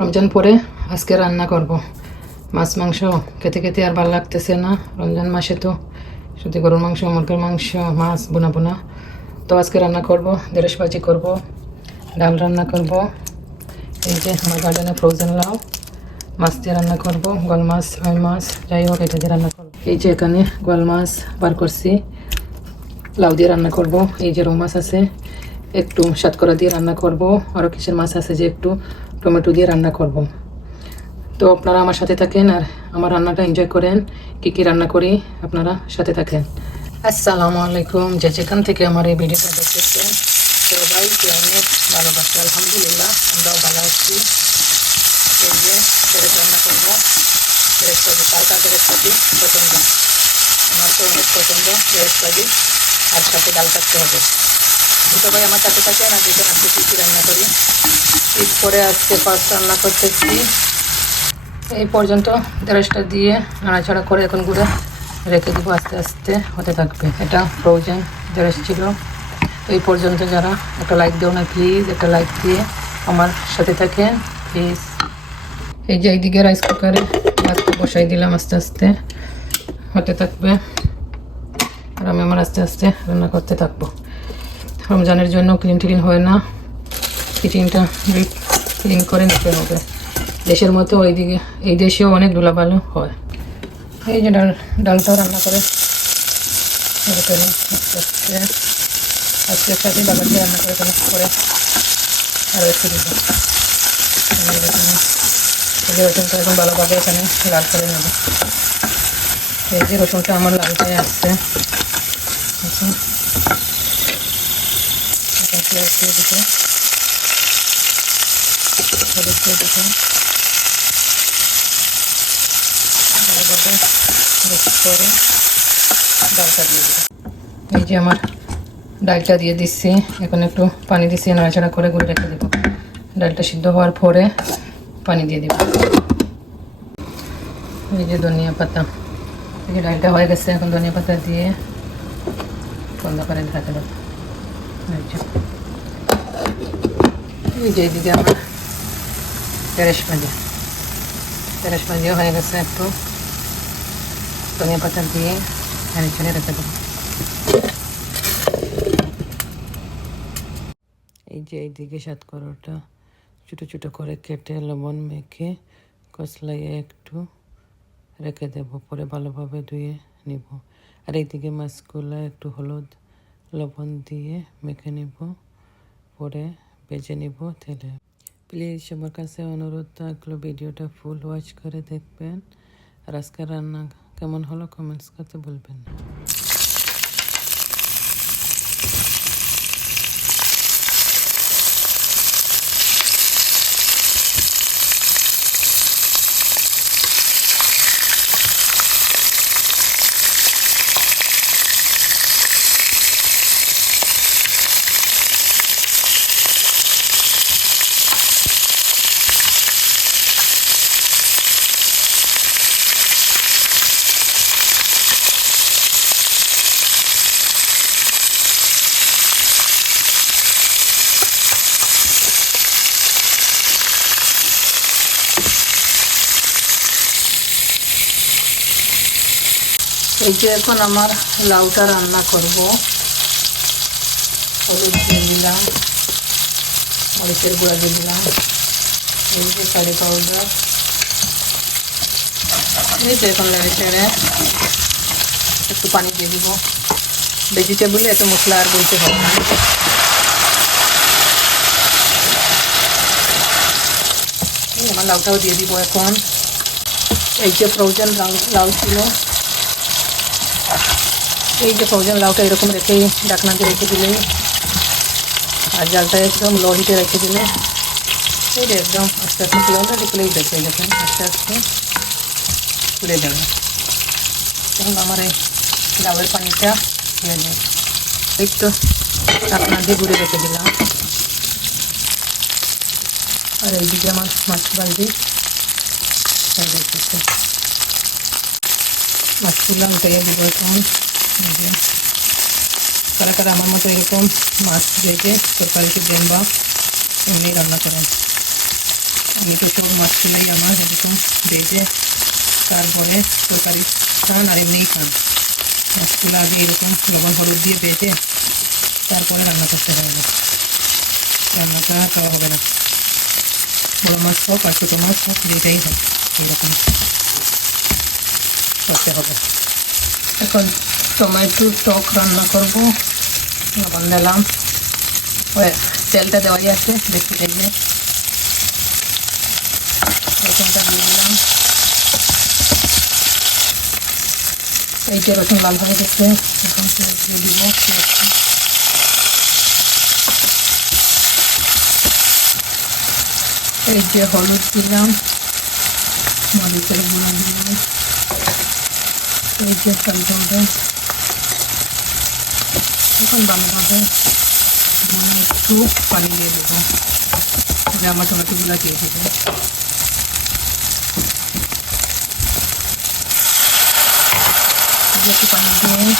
রমজান পরে আজকে রান্না করব মাছ মাংস। খেতে খেতে আর ভালো লাগতেছে না। রমজান মাসে তো শুধু গরুর মাংস, মুরগির মাংস, মাছ বোনা বোনা। তো আজকে রান্না করব, ঢেঁড়স ভাজি করব, ডাল রান্না করব। এই যে আমার গার্ডেনে ফ্রোজেন লাউ, মাছ দিয়ে রান্না করব, গোয়াল মাছ, মাছ যাই হোক এটা দিয়ে রান্না করব। এই যে এখানে গোয়াল মাছ বার করছি, লাউ দিয়ে রান্না করব। এই যে রৌ মাছ আছে, একটু সাতকরা দিয়ে রান্না করব। আরও কিসের মাছ আছে যে একটু টমেটো দিয়ে রান্না করব। তো আপনারা আমার সাথে থাকেন আর আমার রান্নাটা এনজয় করেন। কী কী রান্না করি আপনারা সাথে থাকেন। আসসালামু আলাইকুম, যে যেখান থেকে আমার এই ভিডিওটা দেখতেছেন সবাইকে অনেক ভালোবাসি। আলহামদুলিল্লাহ আমরাও ভালো আছি। এই যে ঢেঁড়স রান্না করবো, ঢেঁড়স ভাজি। কার কার ঢেঁড়স ভাজি পছন্দ? আমার তো অনেক পছন্দ ঢেঁড়স ভাজি, আর সাথে ডাল কাটতে হবে। সবাই আমার সাথে থাকেন আর দেখেন আজকে কী কী রান্না করি। ঈদ পরে আজকে ফার্স্ট রান্না করতেছি। এই পর্যন্ত ঢেঁড়সটা দিয়ে নাড়াচাড়া করে এখন গুঁড়ে রেখে দেবো, আস্তে আস্তে হতে থাকবে। এটা ফ্রোজেন ঢেঁড়স ছিল। এই পর্যন্ত যারা একটা লাইক দেও না প্লিজ, একটা লাইক দিয়ে আমার সাথে থাকেন প্লিজ। এই যে এইদিকে রাইস কুকারে ভাতটা বসাই দিলাম, আস্তে আস্তে হতে থাকবে আর আমি আমার আস্তে আস্তে রান্না করতে থাকবো। রমজানের জন্য ক্লিন হয় না, কিচেনটা ডিপ ক্লিন করে নিতে হবে। দেশের মতো ওইদিকে এই দেশেও অনেক ধুলাবালু হয়। এই যে ডালটাও রান্না করে আজকে সাথে বাগাতে রান্না করে করে আরও একটু দিব। রসুনটা এখন ভালোভাবে এখানে লাল করে নেব। এই যে রসুনটা আমার লাল হয়ে আসছে, ডালটা দিয়ে দেবো। এই যে আমার ডালটা দিয়ে দিচ্ছি, এখন একটু পানি দিচ্ছি, নাড়াচাড়া করে গুঁড়ে রেখে দেবো। ডালটা সিদ্ধ হওয়ার পরে পানি দিয়ে দেবো। এই যে ধনিয়া পাতা, এই যে ডালটা হয়ে গেছে, এখন ধনিয়া পাতা দিয়ে বন্ধ করে রেখে দেবো। এই যে এইদিকে আমার ঢেঁড়স ভাজিও হয়ে গেছে, একটু ধনিয়া পাতা দিয়ে নাড়ি ছেড়ে রেখে দেবো। এই যে এইদিকে সাতকরাটা ছোটো ছোটো করে কেটে লবণ মেখে কচলাইয়ে একটু রেখে দেবো, পরে ভালোভাবে ধুয়ে নিব। আর এইদিকে মাছগুলো একটু হলুদ লবণ দিয়ে মেখে নিব, পরে ভেজে নিব তেলে। প্লিজ আমার কাছে অনুরোধ থাকলো ভিডিওটা ফুল ওয়াচ করে দেখবেন। আর আজকে রান্না কেমন হলো কমেন্টস করতে বলবেন না। এই যে এখন আমার লাউটা রান্না করব। হলুদ দিয়ে দিলাম, মরিচের গুঁড়া দিয়ে দিলাম, এই যে কারি পাউডার। এই যে এখন নেড়ে চেড়ে একটু পানি দিয়ে দিব। ভেজিটেবলে এত মশলা আর বলতে হবে না। আমার লাউটাও দিয়ে দিব এখন। এই যে ফ্রোজেন লাউ ছিল, এই যে ফ্রোজেন লাউটা এরকম রেখে ঢাকনা দিয়ে রেখে দিলে আর জালটা একদম লো হিটে রেখে দিলে এই যে একদম আস্তে আস্তে খুলেই দেখে দেখেন আস্তে আস্তে খুলে দেবে। তখন আমার এই লাউয়ের পানিটা দিয়ে দেয়, একটু ঢাকনা দিয়ে ঘুরে রেখে দিলাম। আর এইদিকে আমার মাছ ভাজি দেখতেছে, মাছগুলো উঠে দিব এখন। কারা কারা আমার মতো এরকম মাছ ভেজে তরকারিতে দেন বা এমনি রান্না করেন, আমি তো সব মাছগুলোই আমার এরকম ভেজে তারপরে তরকারি খান আর এমনিই খান। মাছগুলো আগে এরকম লবণ হলুদ দিয়ে ভেজে তারপরে রান্না করতে হবে, রান্নাটা খাওয়া হবে না। বড় মাছ হোক আর ছোটো মাছ হোক যেটাই হোক এরকম করতে হবে। এখন টমেটোর টক রান্না করব। লবণ দিলাম, তেলটা দেওয়াই আছে দেখতে চাইলে রসুনটা দিয়ে দিলাম। এই যে রসুন লাল হয়ে গেছে, এখন দিয়ে দিব। এই যে হলুদ দিলাম, মরিচের গুঁড়ো দিলাম, এই যে টমেটো এখন ভালোভাবে একটু পানি দিয়ে দেবো। আমার টমেটোগুলো দিয়ে দেবো। একটু পানি দিয়ে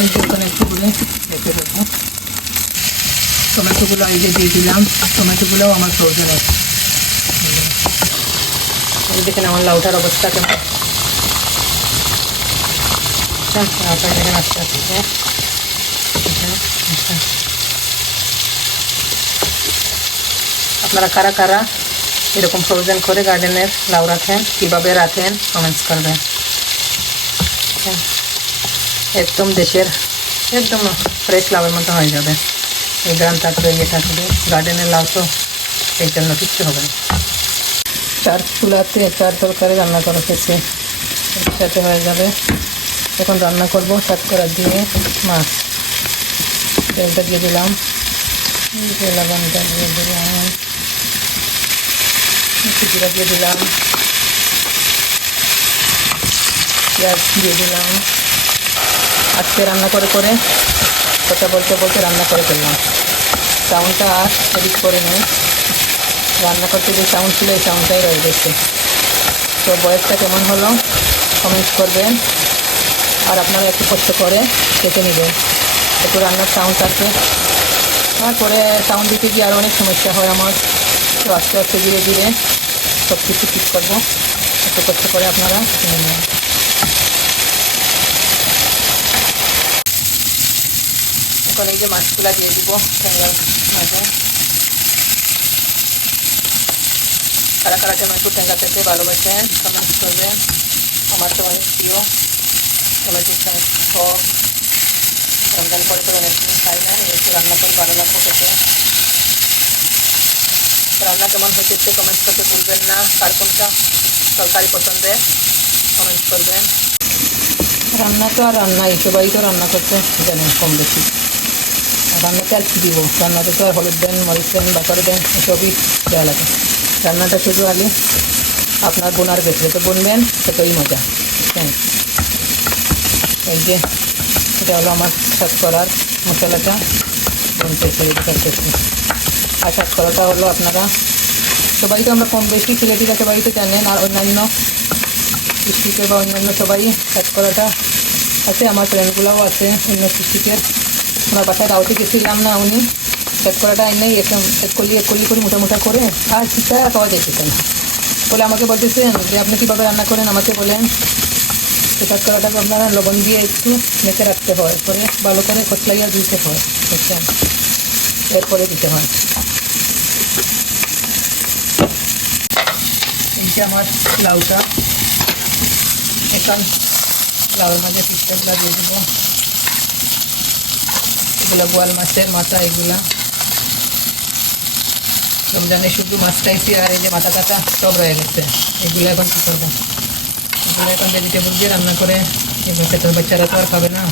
এই যে ওখানে একটু করে রেখে দেবো। টমেটোগুলো এই যে দিয়ে দিলাম, টমেটোগুলোও আমার ফ্রোজেন আছে। এই দেখেন আমার লাউটার অবস্থা কেমন। দেখেন আস্তে আস্তে আপনারা কারা কারা এরকম ফ্রোজেন করে গার্ডেনের লাউ রাখেন, কীভাবে রাখেন কমেন্টস করবেন। একদম দেশের একদম ফ্রেশ লাউয়ের মতো হয়ে যাবে। এই গ্রাম থাকবে ইয়ে থাকবে, গার্ডেনের লাউ তো এই জন্য কিচ্ছু হবে না। 4 চুলাতে 4 তরকারি রান্না করা হয়েছে, একসাথে হয়ে যাবে। এখন রান্না করবো শর্করা দিয়ে মাছ। তেলটা দিয়ে দিলাম, লবণটা দিয়ে দিলাম, জিরা দিয়ে দিলাম, পেঁয়াজ দিয়ে দিলাম। আজকে রান্না করে করে কথা বলতে বলতে রান্না করে ফেললাম। সাউন্ডটা আর এডিট করে নেই, রান্না করতে যে সাউন্ড ছিল এই সাউন্ডটাই রয়ে গেছে। তো বয়সটা কেমন হলো কমেন্ট করবেন, আর আপনারা একটু কষ্ট করে কেটে নেবেন। একটু রান্নার সাউন্ড আছে, তারপরে সাউন্ড দিতে গিয়ে আরও অনেক সমস্যা হয় আমার। তো আস্তে আস্তে ধীরে ধীরে সব কিছু ঠিক করবো, একটু কষ্ট করে আপনারা শুনে নেন। এখন এই যে মাছগুলা দিয়ে দিব মাঝে। কারা কারা টমেটো টেঙ্গা খেতে ভালোবাসেন কমেন্ট করবেন। আমার তো অনেক প্রিয় টমেটো সব। রমজান পরে তো অনেক খাই না, একটু রান্না করে ভালো লাগবো খেতে। রান্না কেমন হয়েছে কমেন্ট করতে ভুলবেন না। কার কোনটা তরকারি পছন্দের কমেন্ট করবেন। রান্না তো আর রান্নাই, সবাই তো রান্না করতে জানেন কম বেশি। রান্নাতে আর কী দিব, রান্নাতে তো আর হলুদ দেন, মরিচ দেন, বাটার দেন, এসবই দেওয়া লাগে। রান্নাটা শুধু আগে আপনার বোনার বেশ যত বুনবেন ততই মজা। হ্যাঁ, এই যে এটা হলো আমার শর্করার মশলাটা বুনতেছি, করতেছি। আর শর্করাটা হলো আপনারা সবাই তো আমরা কম বেশি সিলেটিরা সবাই তো জানেন, আর অন্যান্য ডিস্ট্রিক্টের বা অন্যান্য সবাই শর্করাটা আছে। আমার ফ্রেন্ডগুলোও আছে অন্য ডিস্ট্রিক্টের। আমার বাসায় দাওয়াতে গেছিলাম না, উনি শর্করাটা এনেই এক কলি করে মোটা মোটা করে আর চিটা পাওয়া যাইতেছে না বলে আমাকে বলতেছেন যে আপনি কীভাবে রান্না করেন আমাকে বলেন। তো শর্করাটাকে আপনারা লবণ দিয়ে একটু মেখে রাখতে হয়, পরে ভালো করে কচলাইয়া দিতে হয়, বুঝছেন, এরপরে দিতে হয়। এই যে আমার লাউটা, এখন লাউর মাঝে পিঠটাগুলো দিয়ে দেবো। এগুলো বোয়াল মাছের মাথা, এগুলা রমজানে শুধু মাছ খাইছি আর এই যে মাথা কাটা সব রয়ে গেছে। এগুলো এখন কী করবো, এগুলো এখন ভেজিটেবল দিয়ে রান্না করে এগুলো খেতে, বাচ্চারা তো আর খাবে না,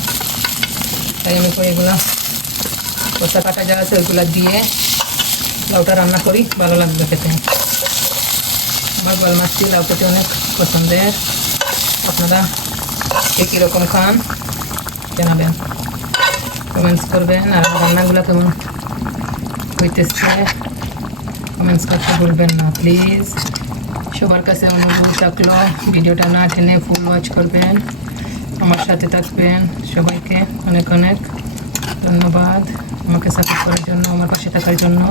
তাই আমি এগুলা কষা কাটা যা আছে ওইগুলো দিয়ে লাউটা রান্না করি, ভালো লাগবে খেতে। আমার বোয়াল মাছ দিয়ে লাউ খেতে অনেক পছন্দের। আপনারা কে কীরকম খান জানাবেন, কমেন্টস করবেন। আর রান্নাগুলো কেমন হইতেছে কমেন্টস করতে ভুলবেন না প্লিজ। সবার কাছে অনুরোধ থাকলো ভিডিওটা না টেনে ফুল ওয়াচ করবেন, আমার সাথে থাকবেন। সবাইকে অনেক অনেক ধন্যবাদ। আমাকে সাপোর্ট করার জন্য, আমার পাশে থাকার জন্য।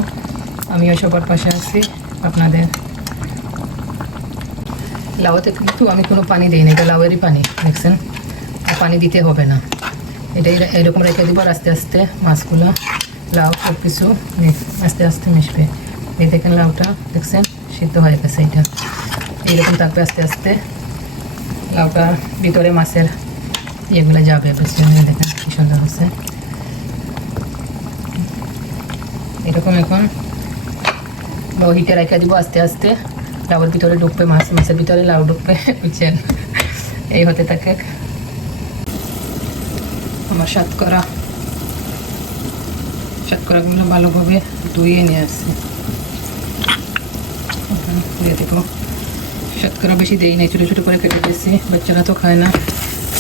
আমিও সবার পাশে আছি আপনাদের। লাউতে কিন্তু আমি কোনো পানি দিই না, এটা লাউয়েরই পানি, দেখছেন? আর পানি দিতে হবে না, এটাই এরকম রেখে দিব। আর আস্তে আস্তে মাছগুলো, লাউ সব কিছু আস্তে আস্তে মিশবে। এই দেখেন লাউটা, দেখছেন সিদ্ধ হয়ে গেছে। এটা এইরকম থাকবে আস্তে আস্তে। লাউটার ভিতরে মাছের ইয়েগুলো যাবে, পেছনে দেখেন কি সুন্দর হচ্ছে। এরকম এখন হিটে রেখে দিব, আস্তে আস্তে লাউয়ের ভিতরে ঢুকবে মাছ, মাছের ভিতরে লাউ ঢুকবে, বুঝছেন? এই হতে থাকে আমার সাতকরাগুলো ভালোভাবে ধুয়ে নিয়ে আসছি, দিয়ে দেবো। সাতকরা বেশি দেই নাই, ছোটো ছোটো করে কেটে দিয়েছি, বাচ্চারা তো খায় না,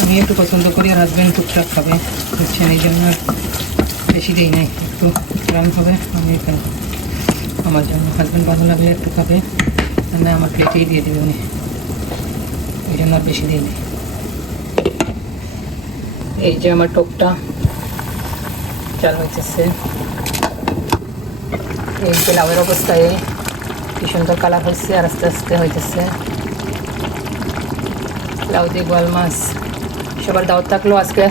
আমি একটু পছন্দ করি, আর হাজব্যান্ড টুকটাক খাবে, বুঝছেন? এই জন্য বেশি দেই নাই, একটু রান হবে আমি এখানে আমার জন্য। হাজব্যান্ড ভালো লাগলে একটু খাবে, না আমার প্লেটেই দিয়ে দেবে উনি, ওই জন্য আর বেশি দিই নি। এই যে আমার টোপটা চাল হইতেছে, এই যে লাউয়ের অবস্থায় কি সুন্দর কালার হয়েছে, আর আস্তে আস্তে হইতেছে। লাউ দিয়ে গোয়াল মাছ, সবার দাওয়াত থাকলো আজকে,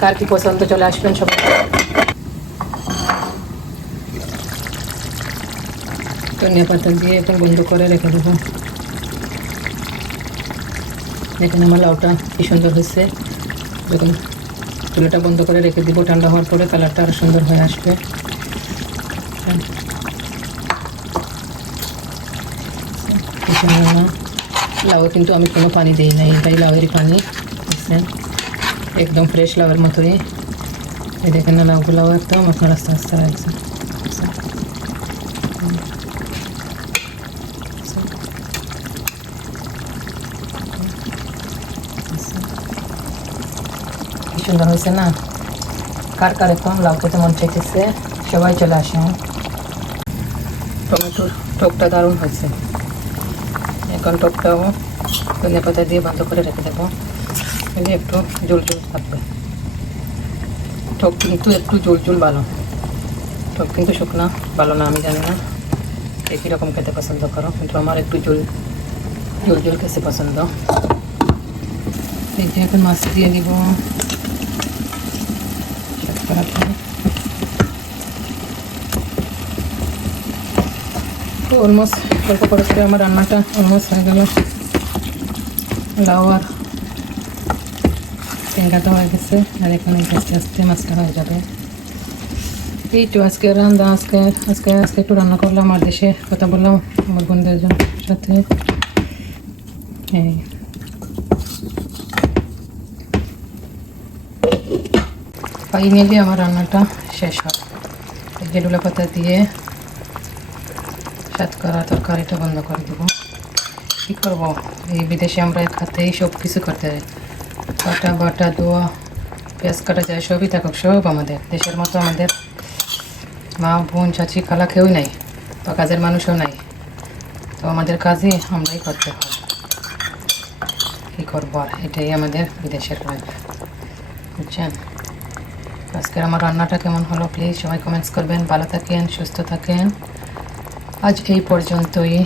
কার কি পছন্দ চলে আসবেন সবাই। ধনিয়া পাতা দিয়ে এখন বন্ধ করে রেখে দেবো। দেখুন আমার লাউটা কি সুন্দর হয়েছে। যখন চুলাটা বন্ধ করে রেখে দিব, ঠান্ডা হওয়ার পরে কালারটা আরও সুন্দর হয়ে আসবে। লাউ কিন্তু আমি কোনো পানি দিই না, এটাই লাউয়েরই পানি, বুঝছেন? একদম ফ্রেশ লাউয়ের মতোই। এই দেখেন না লাউগুলাও একদম আপনার আস্তে আস্তে হয়েছে। কি সুন্দর হয়েছে না? কার কার এখন লাউ খেতে মন চাইতেছে সবাই চলে আসেন। টমেটোর টকটা দারুণ হয়েছে। এখন টকটাও ধনিয়া পাতা দিয়ে বন্ধ করে রেখে দেবো, এলে একটু জল জল থাকবে। টক কিন্তু একটু জল জল ভালো, টক কিন্তু শুকনা ভালো না, আমি জানি না একই রকম খেতে পছন্দ করো, কিন্তু আমার একটু জল জল জল খেতে পছন্দ। এই যে এখন মাছ দিয়ে দিব, অলমোস্ট অল্প করে করে আমার রান্নাটা অলমোস্ট হয়ে গেল। লাউ আর টেঙ্গাটা হয়ে গেছে, আর এখানে আস্তে আস্তে মাছটা হয়ে যাবে। এই তো আজকে রান্না, আজকে একটু রান্না করলাম, আর দেশে কথা বললাম আমার বন্ধুদের সাথে। ফাইনালি আমার রান্নাটা শেষ হয়। এই যে ডুলা পাতা দিয়ে সাতকরা তরকারিটা বন্ধ করে দেবো। কী করবো, এই বিদেশে আমরা এক হাতেই সব কিছু করতে হয়, কাটা বাটা ধোয়া পেঁয়াজ কাটা যায়, সবই থাকুক, সব আমাদের দেশের মতো আমাদের মা বোন চাচি খালা কেউই নাই, বা কাজের মানুষও নাই, তো আমাদের কাজই আমরাই করতে হয়। কী করবো আর, এটাই আমাদের বিদেশের লাইফ, বুঝছেন? আজকের আমার রান্নাটা কেমন হলো প্লিজ সবাই কমেন্টস করবেন। ভালো থাকেন, সুস্থ থাকেন, আজ এই পর্যন্তই।